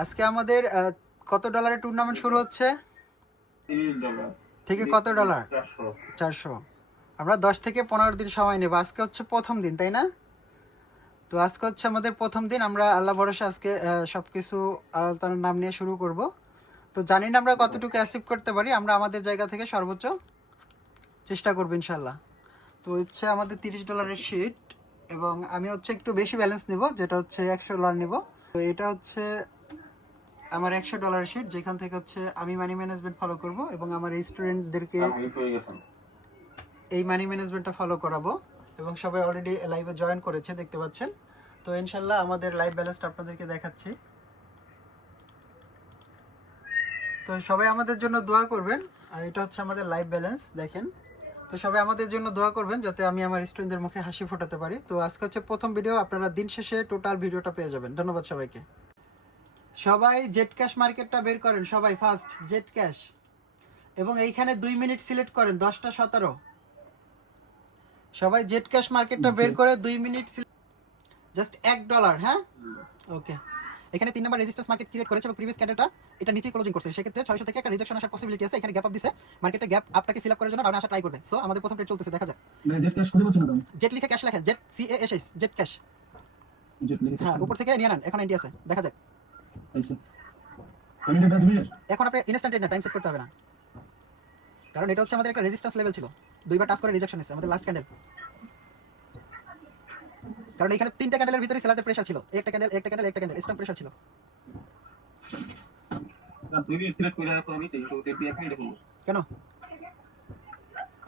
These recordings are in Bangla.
আজকে আমাদের কত ডলারের টুর্নামেন্ট শুরু হচ্ছে? $30 থেকে কত ডলার? 400। 400। আমরা 10 থেকে 15 দিন সময় নেব। আজকে হচ্ছে প্রথম দিন, তাই না? তো আজকে হচ্ছে আমাদের প্রথম দিন। আমরা আল্লাহ ভরসা আজকে সব কিছু আল্লাহ তাআলার নাম নিয়ে শুরু করব। তো জানি না আমরা কতটুকু অ্যাচিভ করতে পারি। আমরা আমাদের জায়গা থেকে সর্বোচ্চ চেষ্টা করব ইনশাল্লাহ। তো হচ্ছে আমাদের $30 শিট, এবং আমি হচ্ছে একটু বেশি ব্যালেন্স নেব, যেটা হচ্ছে $100 নেব। তো এটা হচ্ছে আমার $100 শিট, যেখান থেকে হচ্ছে আমি মানি ম্যানেজমেন্ট ফলো করব এবং আমার এই স্টুডেন্টদেরকে এই মানি ম্যানেজমেন্টটা ফলো করাবো। এবং সবাই অলরেডি লাইভে জয়েন করেছে, দেখতে পাচ্ছেন। তো ইনশাল্লাহ আমাদের লাইভ ব্যালেন্সটা আপনাদেরকে দেখাচ্ছি। তো সবাই আমাদের জন্য দোয়া করবেন। আর এটা হচ্ছে আমাদের লাইভ ব্যালেন্স, দেখেন। তো সবাই আমাদের জন্য দোয়া করবেন যাতে আমি আমার স্টুডেন্টদের মুখে হাসি ফোটাতে পারি। তো আজকে হচ্ছে প্রথম ভিডিও, আপনারা দিন শেষে টোটাল ভিডিওটা পেয়ে যাবেন। ধন্যবাদ সবাইকে। সবাই জেট ক্যাশ মার্কেটটা বের করেন, সবাই ফার্স্ট জেট ক্যাশ। এবং এইখানে 2 মিনিট সিলেক্ট করেন, 10টা 17। সবাই জেট ক্যাশ মার্কেটটা বের করে 2 মিনিট জাস্ট $1। হ্যাঁ, ওকে। এখানে 3 নাম্বার রেজিস্ট্যান্স মার্কেট ক্রিয়েট করেছে এবং প্রিভিয়াস ক্যান্ডেলটা এটা নিচেই ক্লোজিং করছে। সেক্ষেত্রে 600 থেকে একটা রিজেকশন আসার পসিবিলিটি আছে। এখানে গ্যাপ আপ দিছে, মার্কেটে গ্যাপ আপটাকে ফিল আপ করার জন্য ডাউনে আসা ট্রাই করবে। সো আমাদের প্রথম ট্রেড চলতেছে, দেখা যাক। জেট ক্যাশ খুঁজে পাচ্ছি না তো। জেট লিখে ক্যাশ লেখেন, jet CASH, jet cash. Jet লিখে হ্যাঁ, উপর থেকে নিয়ে নেন, এখন এন্টি আছে, দেখা যাক। আচ্ছা, আমি এটা মিনিট এখন আপনি ইনস্ট্যান্ট না, টাইম সেট করতে হবে না, কারণ এটা হচ্ছে আমাদের একটা রেজিস্ট্যান্স লেভেল ছিল। দুইবার টাচ করে রিজেকশন এসেছে আমাদের লাস্ট ক্যান্ডেল। কারণ এখানে 3টা ক্যান্ডেলের ভিতরে সেলারদের প্রেসার ছিল, একটা ক্যান্ডেল একটা ক্যান্ডেল একটা ক্যান্ডেল, স্ট্রং প্রেসার ছিল। না, তুমি সিলেক্ট করে রাখো, আমি সেই তো টেপি এক মিনিটে করব। কেন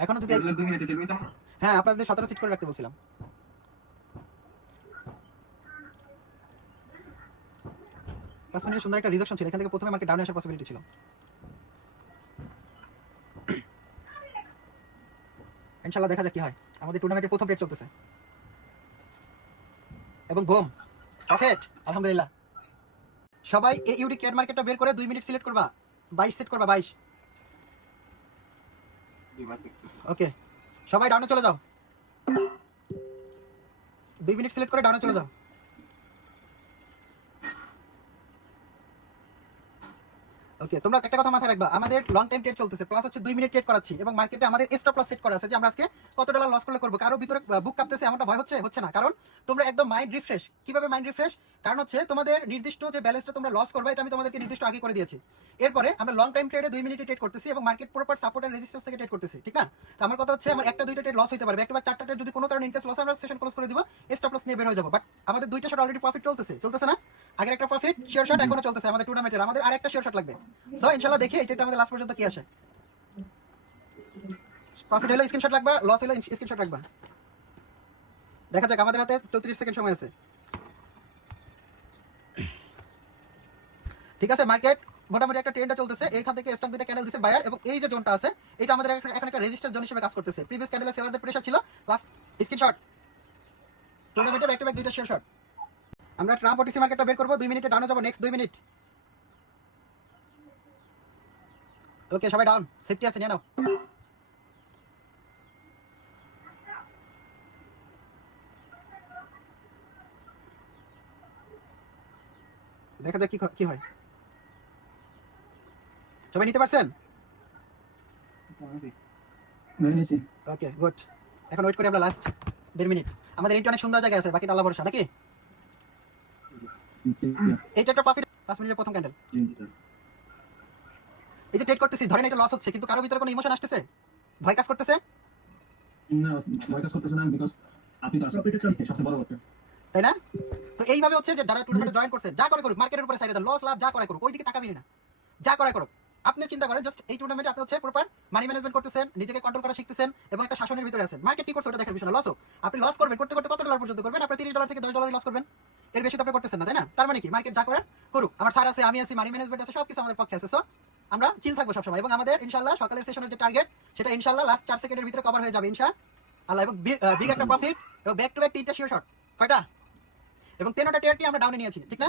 এখনো যদি 2 মিনিটে টেপি দাও। হ্যাঁ, আপনাদের 17 সিট করে রাখতে বলছিলাম। 5 মিনিটের সুন্দর একটা রিজেকশন ছিল, এখান থেকে প্রথমে মার্কেট ডাউনে আসার পসিবিলিটি ছিল। ইনশাআল্লাহ দেখা যাক কি হয়। আমাদের টুর্নামেন্টের প্রথম ট্রেড চলতেছে এবং বুম প্রফিট, আলহামদুলিল্লাহ। সবাই এই ইউডি ক্যাড মার্কেটটা বের করে 2 মিনিট সিলেক্ট করবা, 22 সেট করবা, 22। ওকে, সবাই ডাউনে চলে যাও, 2 মিনিট সিলেক্ট করে ডাউনে চলে যাও। ওকে, তোমরা একটা কথা মাথায় রাখবা, আমাদের লং টাইম ট্রেড চলতেছে, প্লাস হচ্ছে 2 মিনিট ট্রেড করাচ্ছি এবং মার্কেটে আমাদের স্টপ লস সেট করা আছে যে আমরা আজকে কত ডলার লস করলে করব। কারো ভিতরে বুক কাঁপতেছে এমনটা ভয় হচ্ছে না, কারণ তোমরা একদম মাইন্ড রিফ্রেশ। কিভাবে মাইন্ড রিফ্রেশ? কারণ হচ্ছে তোমাদের নির্দিষ্ট যে ব্যালেন্সটা তোমরা লস করবে, এটা আমি তোমাদেরকে নির্দিষ্ট আগে করে দিয়েছি। এরপরে আমরা লং টাইম ট্রেডে 2 মিনিটে ট্রেড করতেছি এবং market proper support and resistance থেকে ট্রেড করতেছি, ঠিক না? তো আমার কথা হচ্ছে আমার একটা দুইটা ট্রেড লস হতে পারে, একটা বা চারটা ট্রেড যদি কোনো কারণে ইনকেস লস, আমরা সেশন ক্লোজ করে দিব, স্টপ লস নিয়ে বের হয়ে যাব। বাট আমাদের দুইটা শট অলরেডি প্রফিট চলতেছে না? আগের একটা প্রফিট শিওর শট এখনো চলতেছে আমাদের টুর্নামেন্টের, আমাদের আরেকটা শিওর শট লাগবে। সো ইনশাআল্লাহ দেখি এটা আমাদের লাস্ট পর্যন্ত কি আসে। প্রফিট হলো স্ক্রিনশট লাগবে, লস হলো স্ক্রিনশট রাখবা। দেখা যাক, আমাদের হাতে 34 সেকেন্ড সময় আছে। ঠিক আছে, মার্কেট মোটামুটি একটা ট্রেন্ডে চলতেছে। এইখান থেকে স্ট্রং দুইটা ক্যান্ডেল দিছে বায়ার, এবং এই যে জোনটা আছে এটা আমাদের এখন একটা রেজিস্ট্যান্স জোন হিসেবে কাজ করতেছে। প্রিভিয়াস ক্যান্ডেলে সেলারদের প্রেসার ছিল, লাস্ট স্ক্রিনশট টুর্নামেন্টে ব্যাক টু ব্যাক দুইটা শিওর শট। আমরা ট্রাম্প ওটিসি মার্কেটটা বের করব, 2 মিনিটে ডাউনে যাব, নেক্সট 2 মিনিট। ওকে, সবাই ডাউন, সেফটি আছে, নিয়ে নাও। দেখা যাক কি হয়। সবাই নিতে পারছেন? ওকে, গুড। এখন ওয়েট করি আমরা লাস্ট 1.5 মিনিট। আমাদের এন্ট্রি অনেক সুন্দর জায়গায় আছে, বাকিটা আল্লাহ ভরসা, নাকি? এইটা একটা প্রফিট, 5 মিনিটের প্রথম ক্যান্ডেল। এই যে ট্রেড করতেছি, ধরেন এটা লস হচ্ছে, কিন্তু কারো ভিতরে কোনো ইমোশন আসতেছে? ভয় কাজ করতেছে? না, ভয় কাজ করতেছে না, বিকজ আপনি তো সবচেয়ে বড় কথা, তাই না? তো এইভাবে হচ্ছে যে যারা টুর্নামেন্টে জয়েন করছে, যা করে করুক, মার্কেটের উপরে সাইডে দেন, লস লাভ যা করে করুক, ওই দিকে তাকাবি না, যা করে করুক। আপনি চিন্তা করেন জাস্ট এই টুর্নামেন্টে আপনি হচ্ছে প্রপার মানি ম্যানেজমেন্ট করতেছেন, নিজেকে কন্ট্রোল করা শিখতেছেন এবং একটা শাসনের ভিতরে আছেন। মার্কেট কি করছে ওটা দেখার বিষয় না। লস হোক, আপনি লস করবেন, করতে করতে কত ডলার পর্যন্ত করবেন? আপনি $30 থেকে $10 লস করবেন, এর বেশি তো আপনি করতেছেন না, তাই না? তার মানে কি, মার্কেট যা করার করুক, আমার স্যার আছে, আমি আছি, মানি ম্যানেজমেন্ট আছে, সবকিছু আমাদের পক্ষে আছে। সো আমরা চিল থাকবো সবসময়, এবং আমাদের ইনশাআল্লাহ সকালের সেশনের যে টার্গেট সেটা ইনশাআল্লাহ লাস্ট 4 সেকেন্ডের ভিতরে কভার হয়ে যাবে ইনশাআল্লাহ। এবং বিগ একটা প্রফিট এবং ব্যাক টু ব্যাক 3টা শিওর শট, কয়টা? এবং 13টা টিআরটি আমরা ডাউনে নিয়েছি, ঠিক না?